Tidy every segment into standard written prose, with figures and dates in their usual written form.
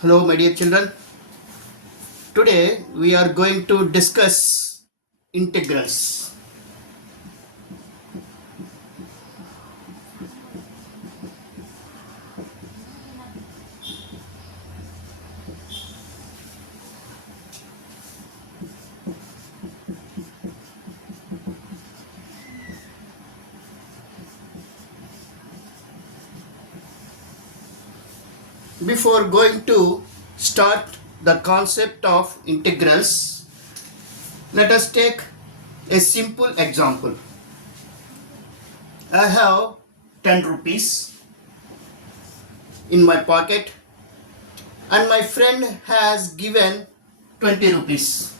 Hello, my dear children. Today we are going to discuss integrals. Before going to start the concept of integrals, let us take a simple example. I have 10 rupees in my pocket and my friend has given 20 rupees.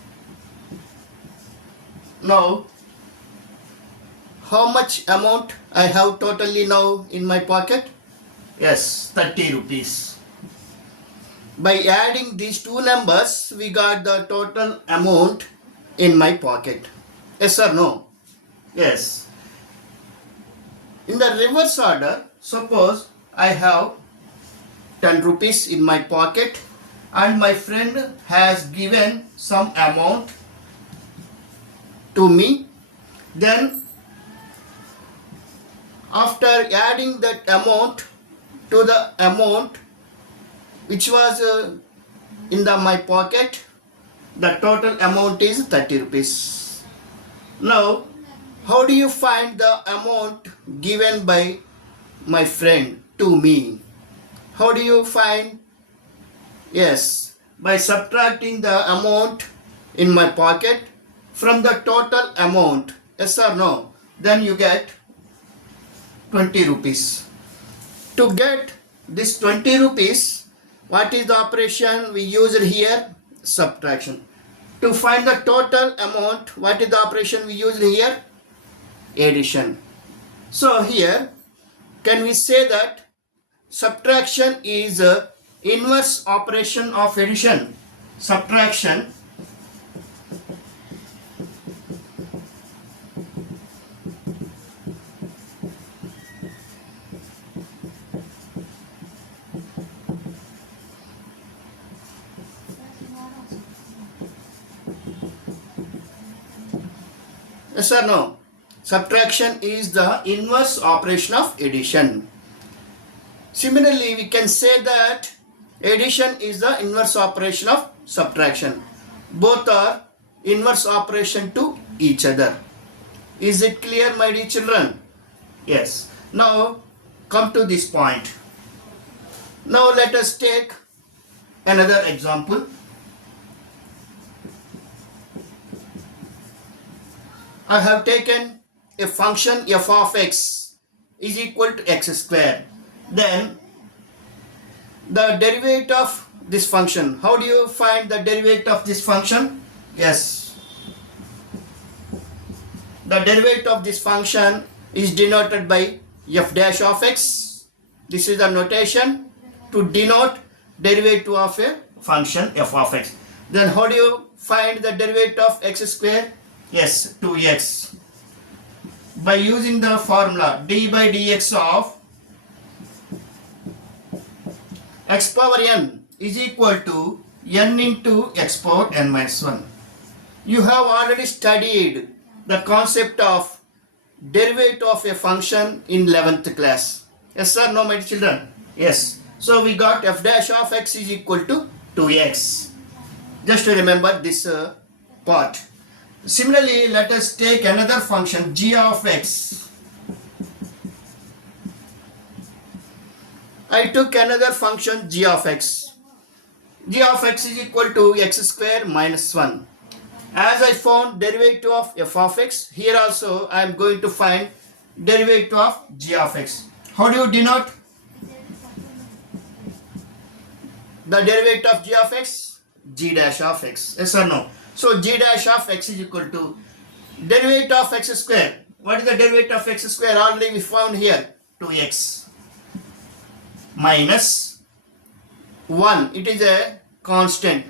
Now, how much amount I have totally now in my pocket? Yes, 30 rupees. By adding these two numbers, we got the total amount in my pocket. Yes or no? Yes. In the reverse order, suppose I have 10 rupees in my pocket and my friend has given some amount to me. Then after adding that amount to the amount which was in my pocket, the total amount is 30 rupees. Now, how do you find the amount given by my friend to me? How do you find? Yes, by subtracting the amount in my pocket from the total amount. Yes or no? Then you get 20 rupees. To get this 20 rupees, what is the operation we used here? Subtraction. To find the total amount, what is the operation we used here? Addition. So here, can we say that subtraction is a inverse operation of addition? Subtraction yes or no? Subtraction is the inverse operation of addition. Similarly, we can say that addition is the inverse operation of subtraction. Both are inverse operation to each other. Is it clear, my dear children? Yes. Now, come to this point. Now, let us take another example. I have taken a function f of x is equal to x square. Then the derivative of this function. How do you find the derivative of this function? Yes. The derivative of this function is denoted by f dash of x. This is the notation to denote derivative of a function f of x. Then how do you find the derivative of x square? Yes, 2x. By using the formula d by dx of x power n is equal to n into x power n minus 1. You have already studied the concept of derivative of a function in 11th class. Yes or no, my children? Yes. So we got f dash of x is equal to 2x. Just to remember this part. Similarly, let us take another function g of x. I took another function g of x. G of x is equal to x square minus 1. As I found derivative of f of x, here also I am going to find derivative of g of x. How do you denote the derivative of g of x? G dash of x. Yes or no? So g dash of x is equal to derivative of x square. What is the derivative of x square? Already we found here 2x minus 1. It is a constant.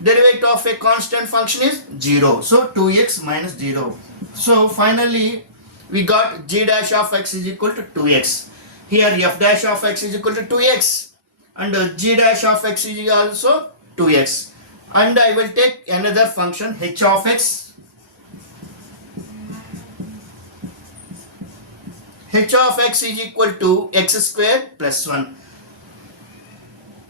Derivative of a constant function is 0. So 2x minus 0. So finally we got g dash of x is equal to 2x. Here f dash of x is equal to 2x. and g dash of x is also 2x. And I will take another function h of x. H of x is equal to x square plus 1.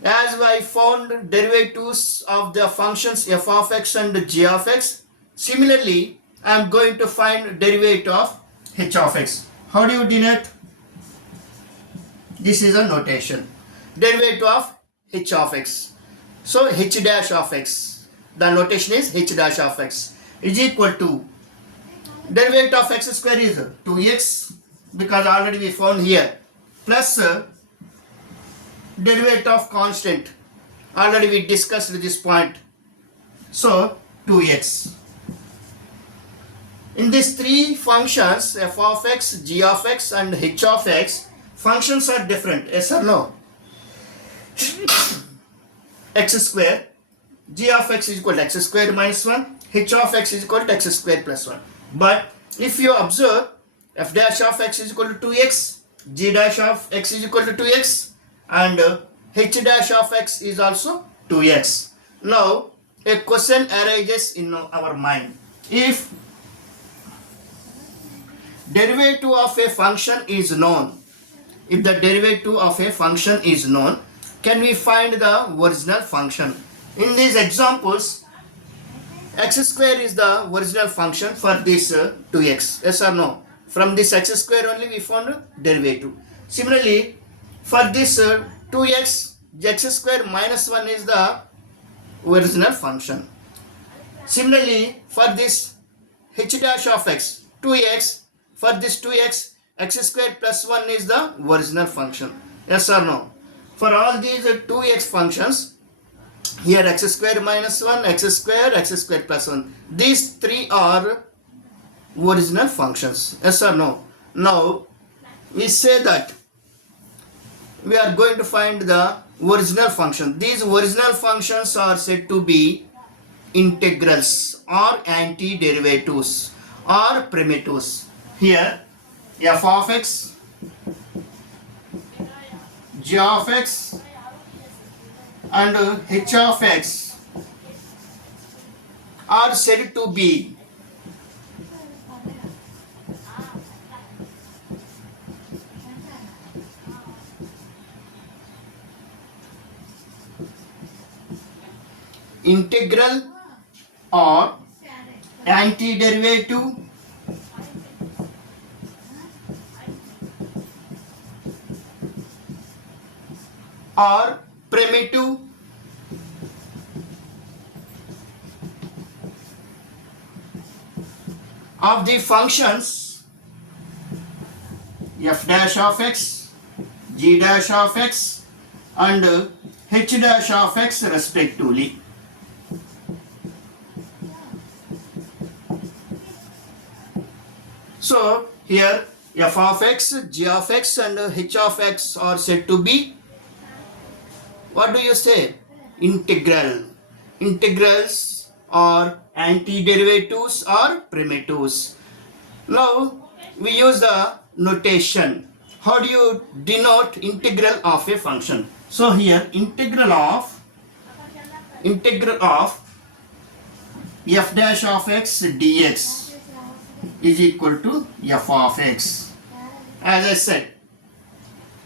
As I found derivatives of the functions f of x and g of x, similarly I am going to find derivative of h of x. How do you denote? This is a notation. Derivative of h of x. So h dash of x, the notation is h dash of x is equal to derivative of x square is 2x, because already we found here, plus derivative of constant, already we discussed this point, so 2x. In these three functions f of x, g of x and h of x, functions are different, yes or no? X square, g of x is equal to x square minus 1, h of x is equal to x square plus 1. But if you observe, f dash of x is equal to 2x, g dash of x is equal to 2x, and h dash of x is also 2x. Now a question arises in our mind. If derivative of a function is known, if the derivative of a function is known, can we find the original function? In these examples, x square is the original function for this 2x, yes or no? From this x square only we found derivative. Similarly, for this 2x, x square minus 1 is the original function. Similarly, for this h dash of x, 2x, for this 2x, x square plus 1 is the original function, yes or no? For all these 2x functions, here x square minus 1, x square plus 1, these three are original functions, yes or no? Now we say that we are going to find the original function. These original functions are said to be integrals or antiderivatives or primitives. Here f of x, g of x and h of x are said to be integral or antiderivative or primitive of the functions f dash of x, g dash of x and h dash of x respectively. So here f of x, g of x and h of x are said to be, what do you say, integral. Integrals or antiderivatives or primitives. Now we use the notation. How do you denote integral of a function? So here integral of f dash of x dx is equal to f of x. As I said,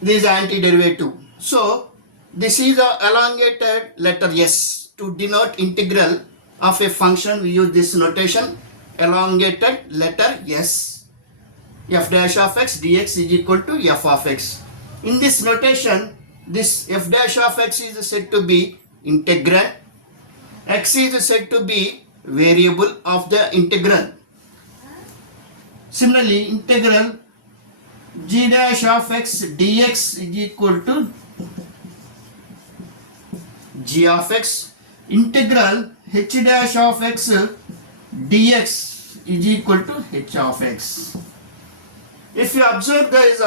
this is antiderivative. So this is a elongated letter s. To denote integral of a function, we use this notation, elongated letter s. F dash of x dx is equal to f of x. In this notation, this f dash of x is said to be integral. X is said to be variable of the integral. Similarly, integral g dash of x dx is equal to g of x. Integral h dash of x dx is equal to h of x. If you observe, there is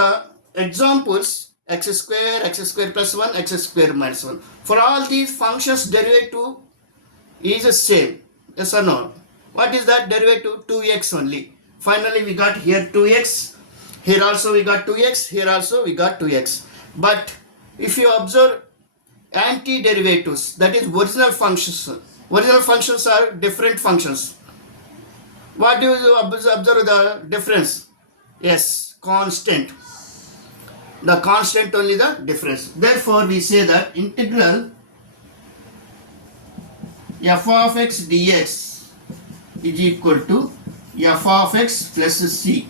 examples x square plus 1, x square minus 1. For all these functions, derivative is the same, yes or no? What is that derivative? 2x only. Finally we got here 2x, here also we got 2x, here also we got 2x. But if you observe, antiderivatives, that is original functions. Original functions are different functions. What do you observe the difference? Yes, constant. The constant only the difference. Therefore, we say that integral f of x dx is equal to f of x plus c.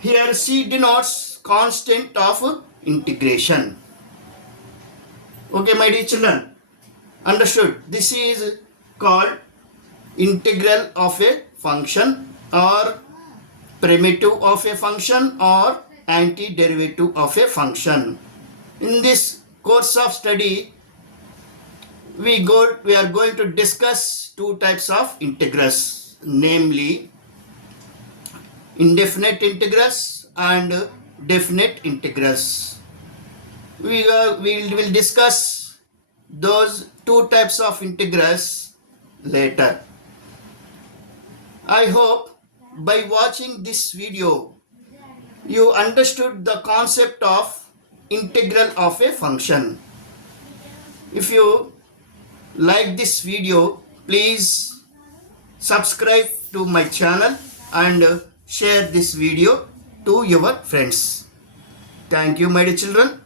Here c denotes constant of integration. Okay, my dear children, understood? This is called integral of a function or primitive of a function or antiderivative of a function. In this course of study, we are going to discuss two types of integrals, namely indefinite integrals and definite integrals. We will discuss those two types of integrals later. I hope by watching this video you understood the concept of integral of a function. If you like this video, please subscribe to my channel and share this video to your friends. Thank you, my dear children.